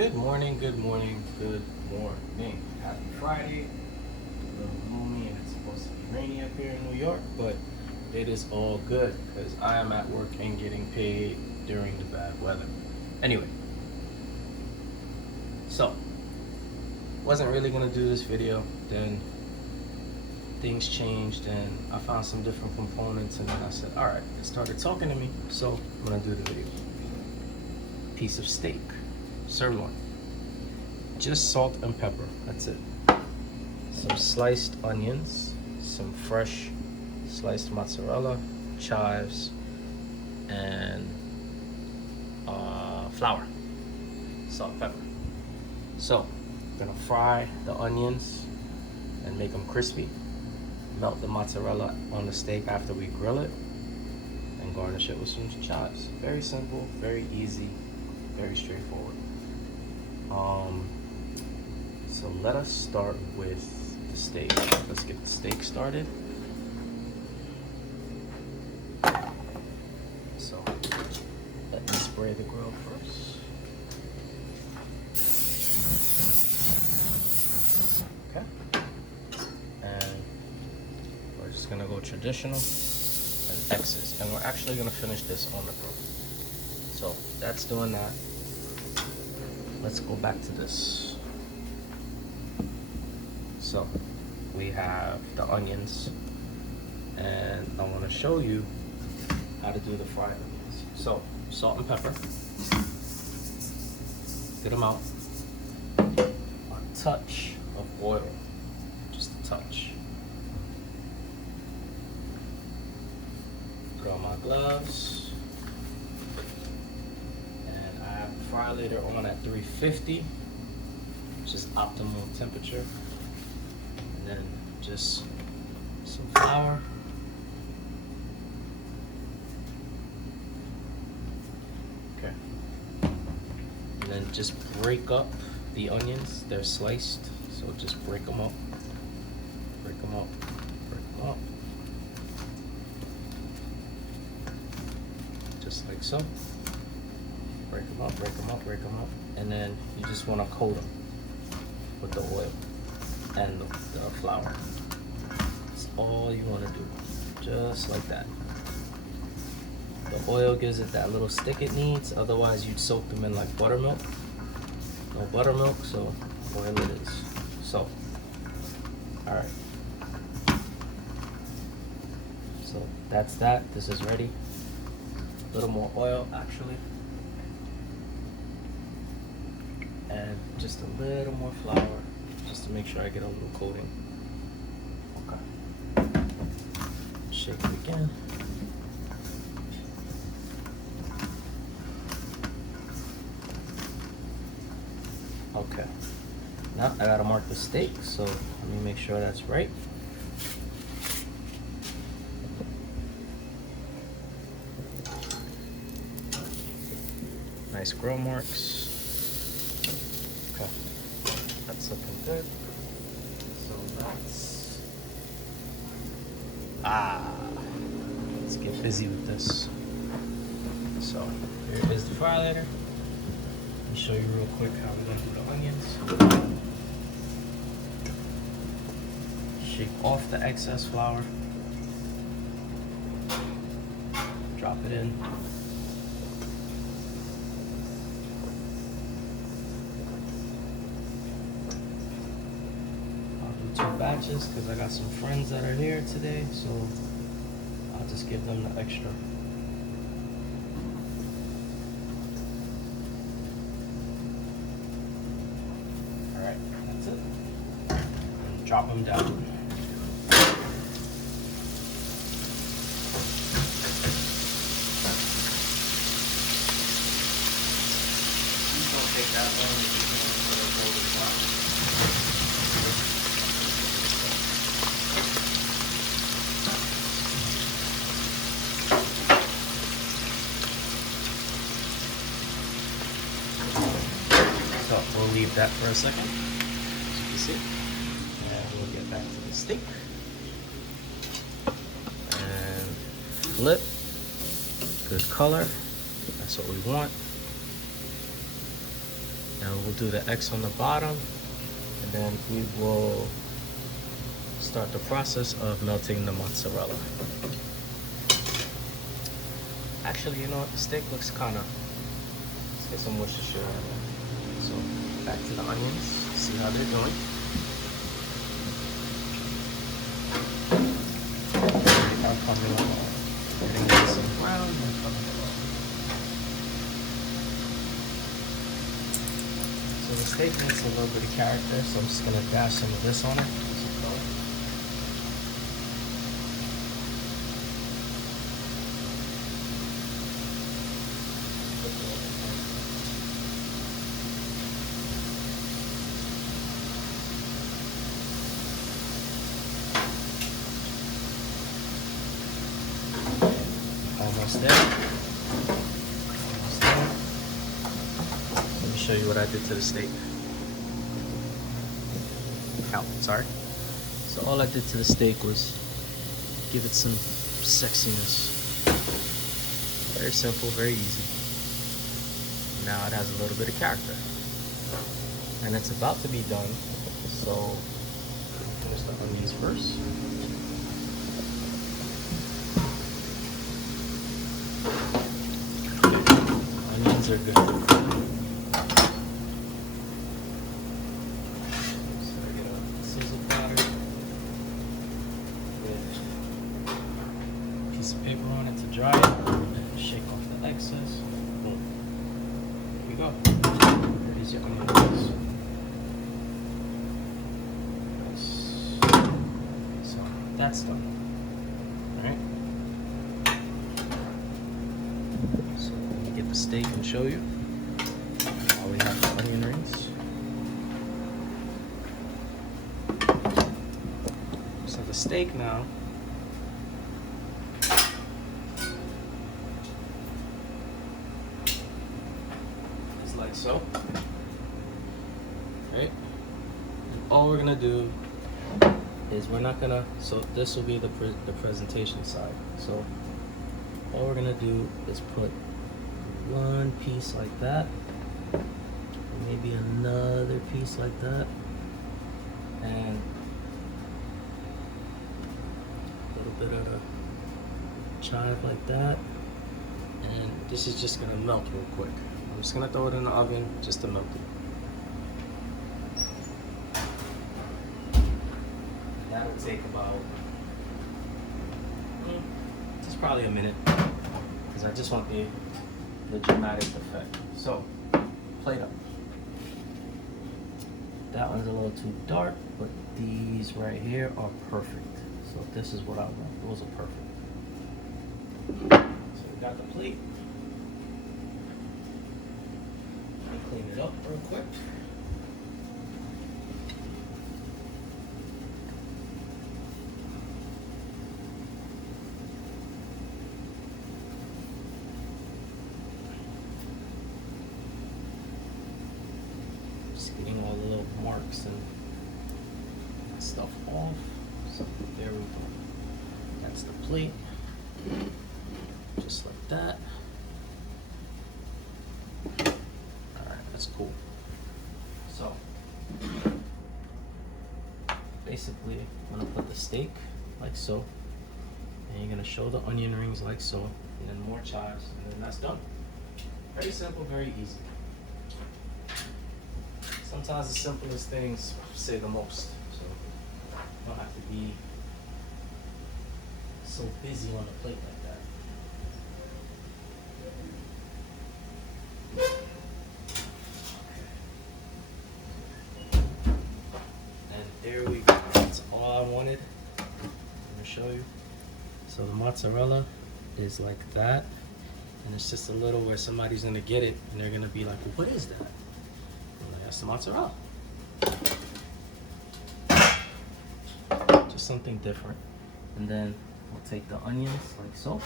Good morning, good morning, good morning. Happy Friday. A little gloomy and it's supposed to be rainy up here in New York, but it is all good because I am at work and getting paid during the bad weather. Anyway, so wasn't really gonna do this video, then things changed and I found some different components and then I said, all right, it started talking to me, so I'm gonna do the video. Piece of steak, sirloin, just salt and pepper, that's it. Some sliced onions, some fresh sliced mozzarella, chives, and flour, salt, pepper. So I'm gonna fry the onions and make them crispy. Melt the mozzarella on the steak after we grill it and garnish it with some chives. Very simple, very easy, very straightforward. So let us start with the steak. Let's get the steak started. So let me spray the grill first. Okay. And we're just gonna go traditional and X's. And we're actually gonna finish this on the grill. So that's doing that. Let's go back to this. So we have the onions and I want to show you how to do the fried onions. So salt and pepper, get them out, a touch of oil, just a touch. Put on my gloves and I have the fry later on at 350, which is optimal temperature. And then just some flour. Okay. And then just break up the onions. They're sliced, so just break them up. Break them up. Break them up. Just like so. Break them up, break them up, break them up. And then you just want to coat them with the oil and the flour. That's all you want to do, just like that. The oil gives it that little stick it needs, otherwise you'd soak them in like buttermilk. No buttermilk, so oil it is. So, all right. So that's that. This is ready. A little more oil actually. And just a little more flour, just to make sure I get a little coating. Okay. Shake it again. Okay. Now I gotta mark the steak, so let me make sure that's right. Nice grill marks. Okay. That's looking good. So let's get busy with this. So here is the fry later. Let me show you real quick how we're gonna do the onions. Shake off the excess flour. Drop it in. Two batches because I got some friends that are here today, so I'll just give them the extra. All right, that's it. And drop them down. These don't take that long if you're going for the golden brown. So we'll leave that for a second, as you can see, and we'll get back to the steak. And flip, good color, that's what we want. Now we'll do the X on the bottom, and then we will start the process of melting the mozzarella. Actually, you know what? The steak looks kind of, let's get some Worcestershire on there. So back to the onions, see how they're doing. They're coming along. Getting some brown, they're coming along. So the steak needs a little bit of character, so I'm just gonna dash some of this on it. Almost there. Almost there. Let me show you what I did to the steak. Sorry. So all I did to the steak was give it some sexiness. Very simple, very easy. Now it has a little bit of character. And it's about to be done. So finish the onions first. Onions are good. So I get a sizzle platter with a piece of paper on it to dry it, and shake off the excess. Boom. Here we go. There's your onions. So that's done. Alright. So let me get the steak and show you. Now we have the onion rings. So the steak now is like so. Right? And all we're gonna do is we're not gonna, so this will be the presentation side. So all we're gonna do is put one piece like that, maybe another piece like that, and a little bit of the chive like that, and this is just gonna melt real quick. I'm just gonna throw it in the oven just to melt it. That'll take about, just probably a minute, because I just want the dramatic effect. So, plate up. That one's a little too dark, but these right here are perfect. So this is what I want. Those are perfect. So we got the plate. Let me clean it up real quick. Getting all the little marks and stuff off. So there we go. That's the plate. Just like that. Alright, that's cool. So basically I'm gonna put the steak like so. And you're gonna show the onion rings like so. And then more chives, and then that's done. Very simple, very easy. Sometimes the simplest things say the most, so you don't have to be so busy on the plate like that. And there we go. That's all I wanted. Let me show you. So the mozzarella is like that, and it's just a little where somebody's gonna get it and they're gonna be like, well, what is that? That's the mozzarella. Just something different. And then we'll take the onions like so.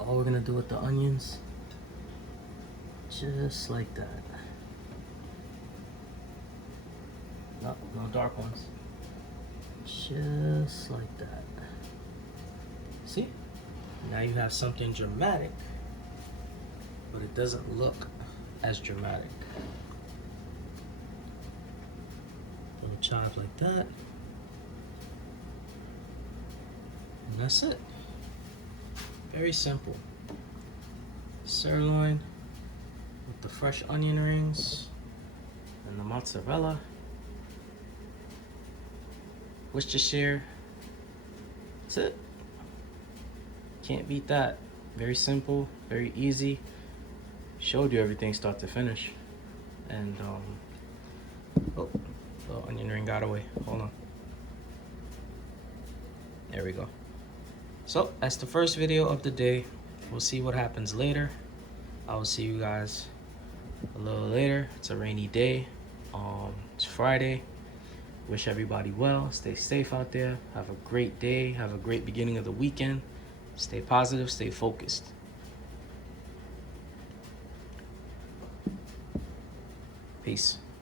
All we're gonna do with the onions, just like that. No dark ones. Just like that. See? Now you have something dramatic, but it doesn't look as dramatic. Little chive like that. And that's it. Very simple. Sirloin with the fresh onion rings and the mozzarella. Worcestershire. That's it. Can't beat that. Very simple, very easy. Showed you everything start to finish. And oh, the onion ring got away. Hold on. There we go. So that's the first video of the day. We'll see what happens later. I will see you guys a little later. It's a rainy day. It's Friday. Wish everybody well. Stay safe out there. Have a great day. Have a great beginning of the weekend. Stay positive. Stay focused. Peace.